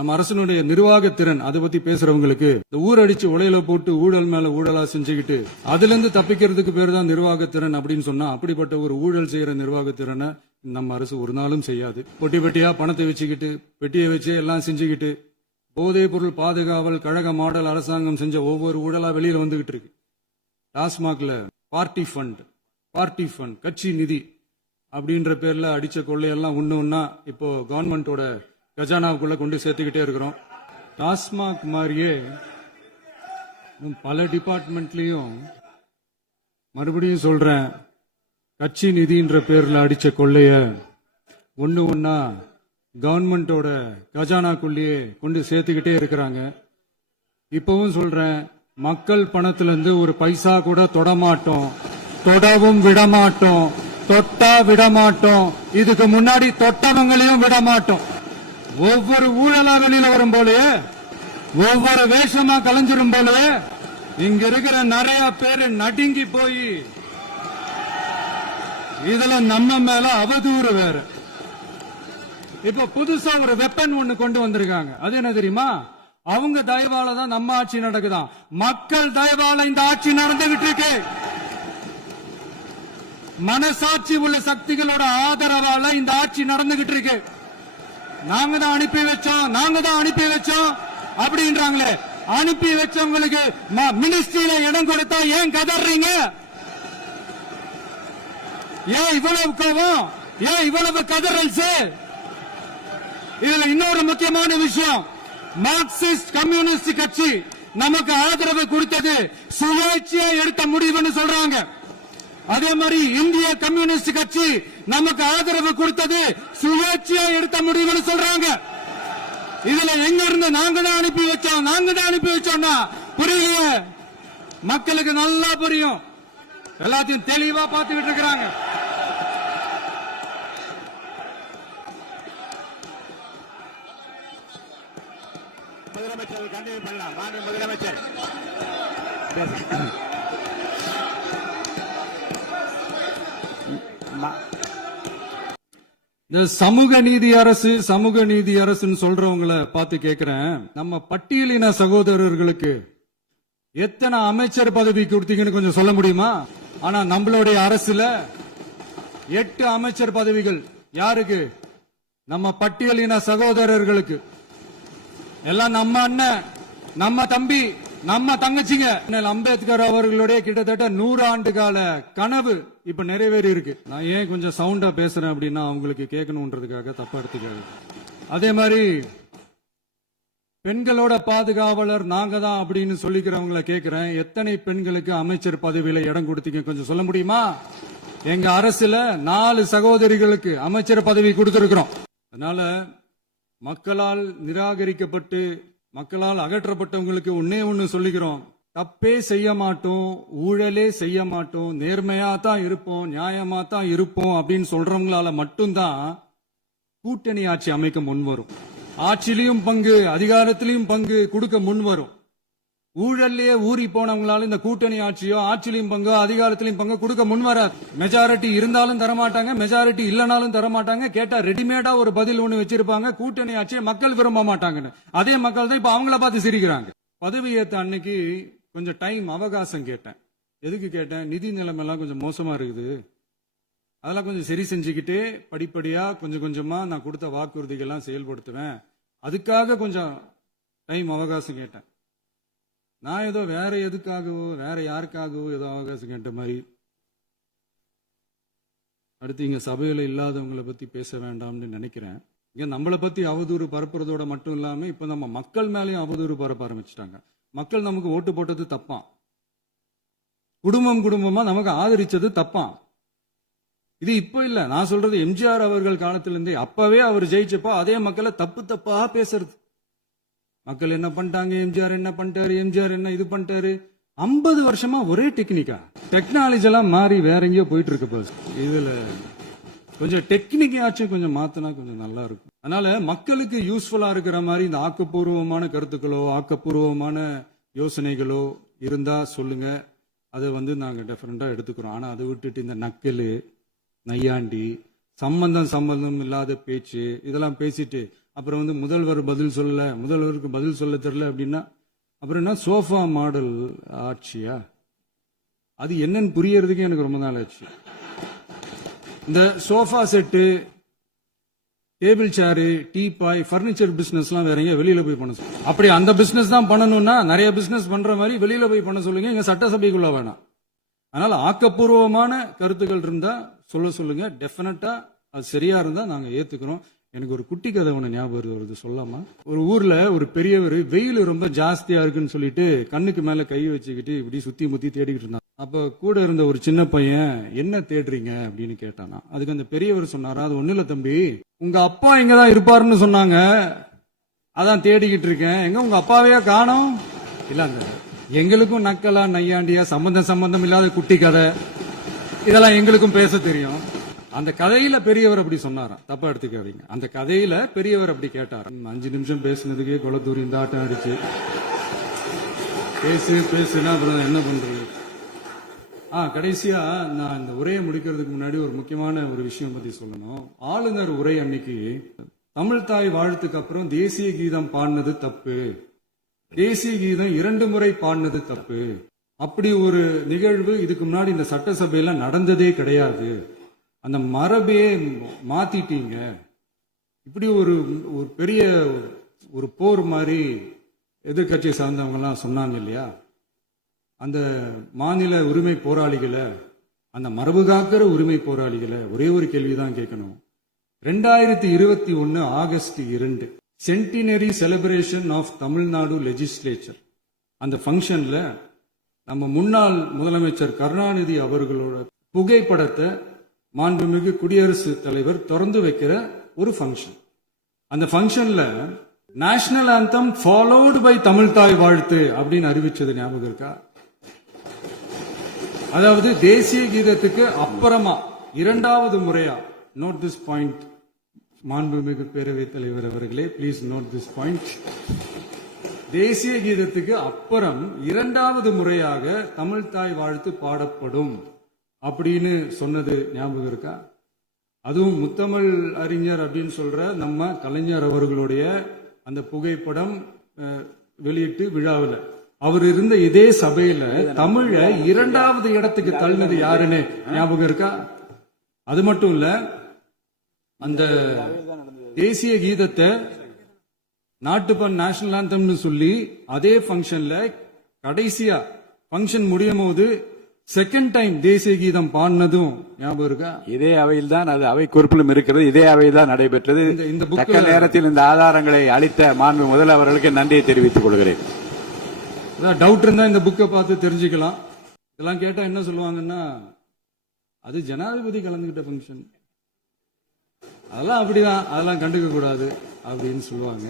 நம்ம அரசனுடைய நிர்வாகத்திறன் அதை பத்தி பேசுறவங்களுக்கு இந்த ஊரடிச்சு உலையில போட்டு ஊழல் மேல ஊழலா செஞ்சுக்கிட்டு அதுல இருந்து தப்பிக்கிறதுக்கு பேர் தான் நிர்வாகத்திறன் அப்படின்னு சொன்னா, அப்படிப்பட்ட ஒரு ஊழல் செய்யற நிர்வாகத்திறனை நம்ம அரசு ஒரு நாளும் செய்யாது. பொட்டி பெட்டியா பணத்தை வச்சுக்கிட்டு பெட்டியை வச்சு எல்லாம் செஞ்சுக்கிட்டு போதைப் பொருள் பாதுகாவல் கழக மாடல் அரசாங்கம் செஞ்ச ஒவ்வொரு ஊழலா வெளியில வந்துகிட்டு இருக்கு. டாஸ்மாக்ல பார்ட்டி ஃபண்ட் கட்சி நிதி அப்படின்ற பேர்ல அடிச்ச கொள்ளையெல்லாம் ஒன்னா இப்போ கவர்மெண்டோட கஜானாவுக்குள்ள கொண்டு சேர்த்துக்கிட்டே இருக்கிறோம். டாஸ்மாக் மாதிரியே பல டிபார்ட்மெண்ட்லயும் மறுபடியும் சொல்றேன், கட்சி நிதின்ற பேர்ல அடிச்ச கொள்ளைய ஒன்னா கவர்மெண்டோட கஜானாக்குள்ளேயே கொண்டு சேர்த்துக்கிட்டே இருக்கிறாங்க. இப்பவும் சொல்றேன், மக்கள் பணத்திலிருந்து ஒரு பைசா கூட தொடமாட்டோம், தொடவும் விடமாட்டோம், தொட்டா விடமாட்டோம், இதுக்கு முன்னாடி தொட்டவங்களையும் விடமாட்டோம். ஒவ்வொரு ஊழலா வெளியில வரும் போலயே, ஒவ்வொரு வேஷமா கலைஞ்சிரும் போலயே இங்க இருக்கிற நிறைய பேரு நடுங்கி போய் இதுல நம்ம மேல அவதூறு வேற. இப்ப புதுசா ஒரு வெப்பன் ஒண்ணு கொண்டு வந்திருக்காங்க. அது என்ன தெரியுமா? அவங்க தயவால தான் நம்ம ஆட்சி நடக்குதான். மக்கள் தயவால இந்த ஆட்சி நடந்துகிட்டு இருக்கு. மனசாட்சி உள்ள சக்திகளோட ஆதரவால இந்த ஆட்சி நடந்துகிட்டு இருக்கு. நாங்க தான் அனுப்பி வச்சோம் அப்படின்றாங்களே. அனுப்பி வச்சவங்களுக்கு மினிஸ்ட்ரியில இடம் கொடுத்தா ஏன் கதறீங்க? ஏன் இவ்வளவு கோபம்? ஏன் இவ்வளவு கதறல்ஸ்? இதுல இன்னொரு முக்கியமான விஷயம், மார்க்சிஸ்ட் கம்யூனிஸ்ட் கட்சி நமக்கு ஆதரவு கொடுத்தது சுயேட்சையா எடுத்த முடிவுன்னு சொல்றாங்க. அதே மாதிரி இந்திய கம்யூனிஸ்ட் கட்சி நமக்கு ஆதரவு கொடுத்தது சுயேட்சையா எடுத்த முடிவுன்னு சொல்றாங்க. இதுல எங்க இருந்து நாங்க தான் அனுப்பி வச்சோம்னா புரியல. மக்களுக்கு நல்லா புரியும், எல்லாத்தையும் தெளிவா பார்த்துக்கிட்டு இருக்கிறாங்க. முதலமைச்சர் கண்டிப்பாக பண்ணலாம். மாநில முதலமைச்சர் இந்த சமூக நீதி அரசுன்னு சொல்றவங்களை பார்த்து கேட்கிறேன், நம்ம பட்டியலின சகோதரர்களுக்கு எத்தனை அமைச்சர் பதவி கொடுத்தீங்கன்னு கொஞ்சம் சொல்ல முடியுமா? ஆனா நம்மளுடைய அரசுல 8 அமைச்சர் பதவிகள் யாருக்கு? நம்ம பட்டியலின சகோதரர்களுக்கு. எல்லாம் நம்ம அண்ணன், நம்ம தம்பி, நம்ம தங்கச்சிங்க. அம்பேத்கர் அவர்களுடைய கிட்டத்தட்ட 100 ஆண்டு கால கனவு இப்ப நிறைவேறி இருக்கு. நான் ஏன் கொஞ்சம் சவுண்டா பேசுறேன் அப்படின்னா அவங்களுக்கு கேட்கணும்ன்றதுக்காக, தப்பா எடுத்துக்காது. அதே மாதிரி பெண்களோட பாதுகாவலர் நாங்க தான் அப்படின்னு சொல்லிக்கிறவங்களை கேட்கிறேன், எத்தனை பெண்களுக்கு அமைச்சர் பதவியில இடம் கொடுத்தீங்க கொஞ்சம் சொல்ல முடியுமா? எங்க அரசுல 4 சகோதரிகளுக்கு அமைச்சர் பதவி கொடுத்திருக்கிறோம். அதனால மக்களால் நிராகரிக்கப்பட்டு மக்களால் அகற்றப்பட்டவங்களுக்கு ஒண்ணு சொல்லிக்கிறோம், தப்பே செய்ய மாட்டோம், ஊழலே செய்ய மாட்டோம், நேர்மையா தான் இருப்போம், நியாயமா தான் இருப்போம் அப்படின்னு சொல்றவங்களால மட்டும்தான் கூட்டணி ஆட்சி அமைக்க முன்வரும். ஆட்சியிலையும் பங்கு, அதிகாரத்திலையும் பங்கு கொடுக்க முன்வரும். ஊழல்லையே ஊறி போனவங்களால இந்த கூட்டணி ஆட்சியோ ஆட்சியிலையும் பங்கு அதிகாரத்திலையும் பங்கு கொடுக்க முன்வராது. மெஜாரிட்டி இருந்தாலும் தரமாட்டாங்க, மெஜாரிட்டி இல்லனாலும் தரமாட்டாங்க. கேட்டா ரெடிமேடா ஒரு பதில் ஒண்ணு வச்சிருப்பாங்க, கூட்டணி ஆட்சியை மக்கள் விரும்ப மாட்டாங்கன்னு. அதே மக்கள் தான் இப்ப அவங்கள பார்த்து சிரிக்கிறாங்க. பதவி ஏத்த அன்னைக்கு கொஞ்சம் டைம் அவகாசம் கேட்டேன். எதுக்கு கேட்டேன்? நிதி நிலைமை எல்லாம் கொஞ்சம் மோசமா இருக்குது, அதெல்லாம் கொஞ்சம் சரி செஞ்சுக்கிட்டே படிப்படியா கொஞ்சம் கொஞ்சமா நான் கொடுத்த வாக்குறுதிகள்லாம் செயல்படுத்துவேன், அதுக்காக கொஞ்சம் டைம் அவகாசம் கேட்டேன். நான் ஏதோ வேற எதுக்காகவோ வேற யாருக்காகவோ ஏதோ அவகாசம் கேட்ட மாதிரி. அடுத்து இங்க சபையில இல்லாதவங்களை பத்தி பேச வேண்டாம்னு நினைக்கிறேன். இங்க நம்மளை பத்தி அவதூறு பரப்புறதோட மட்டும் இல்லாம இப்ப நம்ம மக்கள் மேலேயும் அவதூறு பரப்ப ஆரம்பிச்சிட்டாங்க. மக்கள் நமக்கு ஓட்டு போட்டது தப்பான், குடும்பமா நமக்கு ஆதரிச்சது தப்பான். இது இப்ப இல்ல, நான் சொல்றது எம்ஜிஆர் அவர்கள் காலத்திலிருந்தே. அப்பவே அவர் ஜெயிச்சப்போ அதே மக்களை தப்பா பேசுறது. மக்கள் என்ன பண்ணிட்டாங்க, எம்ஜிஆர் என்ன பண்ணிட்டாரு, எம்ஜிஆர் என்ன இது பண்ணிட்டாரு. 50 வருஷமா ஒரே டெக்னிக்கா, டெக்னாலஜி எல்லாம் மாறி வேற எங்கேயோ போயிட்டு இருக்கு. இதுல கொஞ்சம் டெக்னிக்காச்சும் கொஞ்சம் மாத்தினா கொஞ்சம் நல்லா இருக்கும். அதனால மக்களுக்கு யூஸ்ஃபுல்லா இருக்கிற மாதிரி இந்த ஆக்கப்பூர்வமான கருத்துக்களோ ஆக்கப்பூர்வமான யோசனைகளோ இருந்தா சொல்லுங்க, அதை நாங்க டெஃபரெண்டா எடுத்துக்கிறோம். ஆனா அதை விட்டுட்டு இந்த நக்கலு நையாண்டி சம்பந்தம் இல்லாத பேச்சு இதெல்லாம் பேசிட்டு அப்புறம் வந்து முதல்வர் பதில் சொல்லல, முதல்வருக்கு பதில் சொல்ல தெரியல அப்படின்னா அப்புறம் என்ன சோஃபா மாடல் ஆட்சியா? அது என்னன்னு புரியறதுக்கு எனக்கு ரொம்ப நாள் ஆச்சு. இந்த sofa set, table chair, teapoy, furniture பிசினஸ்லாம் வேற எங்க வெளியில போய் பண்ண சொல்லுங்க. அப்படி அந்த பிசினஸ் தான் பண்ணணும்னா நிறைய பிசினஸ் பண்ற மாதிரி வெளியில போய் பண்ண சொல்லுங்க, இங்க சட்டசபைக்குள்ள வேணாம். அதனால ஆக்கப்பூர்வமான கருத்துக்கள் இருந்தா சொல்லுங்க. டெஃபினட்டா அது சரியா இருந்தா நாங்க ஏத்துக்கிறோம். எனக்கு ஒரு குட்டி கதை ஒண்ணு ஞாபகம் வருது, சொல்லாமா? ஒரு ஊர்ல ஒரு பெரியவர் வெயில் ரொம்ப ஜாஸ்தியா இருக்குன்னு சொல்லிட்டு கண்ணுக்கு மேல கை வச்சுக்கிட்டு இப்படி சுத்தி முத்தி தேடிக்கிட்டு இருந்தான். அப்ப கூட இருந்த ஒரு சின்ன பையன், என்ன தேடுறீங்க அப்படின்னு கேட்டானா. அதுக்கு அந்த பெரியவர் சொன்னாரா, அது ஒண்ணு இல்ல தம்பி, உங்க அப்பா இங்கதான் இருப்பாருன்னு சொன்னாங்க, அதான் தேடிக்கிட்டு இருக்கேன். எங்க உங்க அப்பாவையா காணோம்? இல்லங்க, எங்களுக்கும் நக்கலா நையாண்டியா சம்பந்தம் இல்லாத குட்டி கதை இதெல்லாம் எங்களுக்கும் பேச தெரியும். அந்த கதையில பெரியவர் அப்படி சொன்னாராம், தப்பா எடுத்துக்காதீங்க. அந்த கதையில பெரியவர் அப்படி கேட்டாராம். 5 நிமிஷம் பேசுனதுக்கே கொலத்தூரி இந்த ஆட்டம் அடிச்சு பேசுனா அப்புறம் என்ன பண்றது? கடைசியா நான் இந்த உரையை முடிக்கிறதுக்கு முன்னாடி ஒரு முக்கியமான ஒரு விஷயம் பத்தி சொல்லணும். ஆளுநர் உரை அன்னைக்கு தமிழ் தாய் வாழ்த்துக்கு அப்புறம் தேசிய கீதம் பாடினது தப்பு, தேசிய கீதம் 2 முறை பாடினது தப்பு. அப்படி ஒரு நிகழ்வு இதுக்கு முன்னாடி இந்த சட்டசபையில நடந்ததே கிடையாது. அந்த மரபையே மாத்திட்டீங்க. இப்படி ஒரு பெரிய ஒரு போர் மாதிரி எதிர்கட்சியை சார்ந்தவங்க எல்லாம் சொன்னாங்க இல்லையா? அந்த மாநில உரிமை போராளிகளை, அந்த மரபு காக்கிற உரிமை போராளிகளை ஒரே ஒரு கேள்விதான் கேட்கணும். 2021 August 2 centenary celebration of Tamil Nadu legislature, அந்த ஃபங்க்ஷன்ல நம்ம முன்னாள் முதலமைச்சர் கருணாநிதி அவர்களோட புகைப்படத்தை மாண்புமிகு குடியரசுத் தலைவர் திறந்து வைக்கிற ஒரு ஃபங்க்ஷன். அந்த ஃபங்க்ஷன்ல national anthem followed by Tamil Thai Vazhthu அப்படின்னு அறிவிச்சது ஞாபகம் இருக்கா? அதாவது தேசிய கீதத்துக்கு அப்புறமா 2வது முறையா, நோட் திஸ் பாயிண்ட் மாண்புமிகு பேரவைத் தலைவர் அவர்களே, பிளீஸ் நோட் திஸ் பாயிண்ட். தேசிய கீதத்துக்கு அப்புறம் 2வது முறையாக தமிழ் தாய் வாழ்த்து பாடப்படும் அப்படின்னு சொன்னது ஞாபகம் இருக்கா? அதுவும் முத்தமிழ் அறிஞர் அப்படின்னு சொல்ற நம்ம கலைஞர் அவர்களுடைய அந்த புகைப்படம் வெளியிட்டு விழாவில் அவர் இருந்த இதே சபையில தமிழ 2வது இடத்துக்கு தள்ளினது யாருன்னு ஞாபகம் இருக்கா? அது மட்டும் இல்ல, அந்த தேசிய கீதத்தை நாட்டுப்பண் நேஷனல் ஆந்தம்னு சொல்லி அதே ஃபங்க்ஷன்ல கடைசியா ஃபங்க்ஷன் முடியும் போது செகண்ட் டைம் தேசிய கீதம் பாடினதும் ஞாபகம் இருக்கா? இதே அவையில் தான், அது அவை குறிப்பிலும் இருக்கிறது, இதே அவையில் தான் நடைபெற்றது. இந்த தக்க நேரத்தில் இந்த ஆதாரங்களை அளித்த மாண்பு முதல்வர்களுக்கு நன்றியை தெரிவித்துக் கொள்கிறேன். டவுட் இருந்தா இந்த புக்கை பார்த்து தெரிஞ்சுக்கலாம். இதெல்லாம் கேட்டா என்ன சொல்லுவாங்கன்னா, அது ஜனாதிபதி கலந்துகிட்ட ஃபங்க்ஷன், அதெல்லாம் அப்படிதான், அதெல்லாம் கண்டுக்க கூடாது அப்படின்னு சொல்லுவாங்க.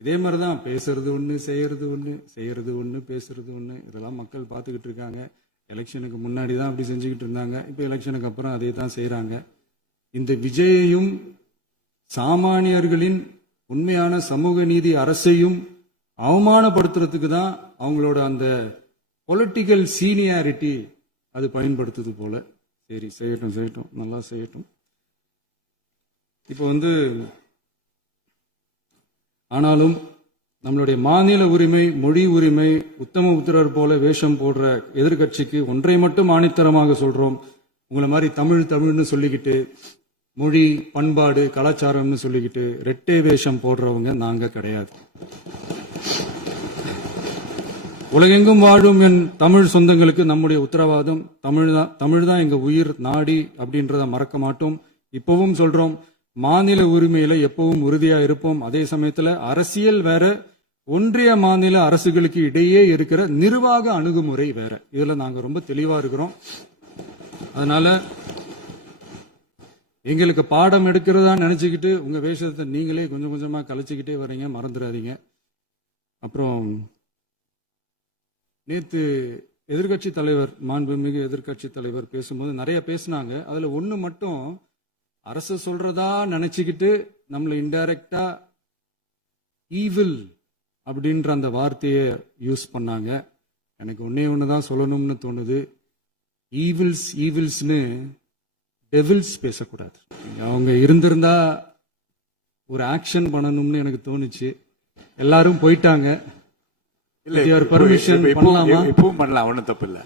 இதே மாதிரிதான் பேசுறது ஒண்ணு, செய்யறது ஒண்ணு, செய்யறது ஒண்ணு, பேசுறது ஒண்ணு. இதெல்லாம் மக்கள் பார்த்துக்கிட்டு இருக்காங்க. எலெக்ஷனுக்கு முன்னாடி தான் அப்படி செஞ்சுக்கிட்டு இருந்தாங்க, இப்ப எலெக்ஷனுக்கு அப்புறம் அதே தான் செய்யறாங்க. இந்த விஜயையும் சாமானியர்களின் உண்மையான சமூக நீதி அரசையும் அவமானப்படுத்துறதுக்கு தான் அவங்களோட அந்த பொலிட்டிக்கல் சீனியாரிட்டி அது பயன்படுத்துது போல. சரி, செய்யட்டும், நல்லா செய்யட்டும். இப்போ ஆனாலும் நம்மளுடைய மாநில உரிமை, மொழி உரிமை, உத்தம உத்தரர் போல வேஷம் போடுற எதிர்கட்சிக்கு ஒன்றை மட்டும் ஆணித்தரமாக சொல்றோம். உங்களை மாதிரி தமிழ்னு சொல்லிக்கிட்டு, மொழி, பண்பாடு, கலாச்சாரம்னு சொல்லிக்கிட்டு ரெட்டை வேஷம் போடுறவங்க நாங்க கிடையாது. உலகெங்கும் வாழும் என் தமிழ் சொந்தங்களுக்கு நம்முடைய உத்தரவாதம் தமிழ் தான் எங்க உயிர் நாடி அப்படின்றத மறக்க மாட்டோம். இப்பவும் சொல்றோம், மாநில உரிமையில எப்பவும் உறுதியா இருப்போம். அதே சமயத்துல அரசியல் வேற, ஒன்றிய மாநில அரசுகளுக்கு இடையே இருக்கிற நிர்வாக அணுகுமுறை வேற. இதுல நாங்க ரொம்ப தெளிவா இருக்கிறோம். அதனால எங்களுக்கு பாடம் எடுக்கிறதா நினைச்சுக்கிட்டு உங்க வேஷத்தை நீங்களே கொஞ்சம் கொஞ்சமா கலைச்சுக்கிட்டே வர்றீங்க, மறந்துடாதீங்க. அப்புறம் நேத்து எதிர்கட்சி தலைவர், மாண்புமிகு எதிர்கட்சி தலைவர் பேசும்போது நிறைய பேசினாங்க. அதுல ஒண்ணு மட்டும் அரசு சொல்றதா நினைச்சுக்கிட்டு நம்மளை இன்டைரக்டா ஈவில் அப்படின்ற அந்த வார்த்தையை யூஸ் பண்ணாங்க. எனக்கு ஒண்ணுதான் சொல்லணும்னு தோணுது. ஈவில்ஸ்னு டெவில்ஸ் பேசக்கூடாது. அவங்க இருந்திருந்தா ஒரு ஆக்ஷன் பண்ணணும்னு எனக்கு தோணுச்சு. எல்லாரும் போயிட்டாங்க. இல்ல With your permission இப்பவும் பண்ணலாமா? இப்பவும் பண்ணலாம், ஒண்ணும் தப்பு இல்ல.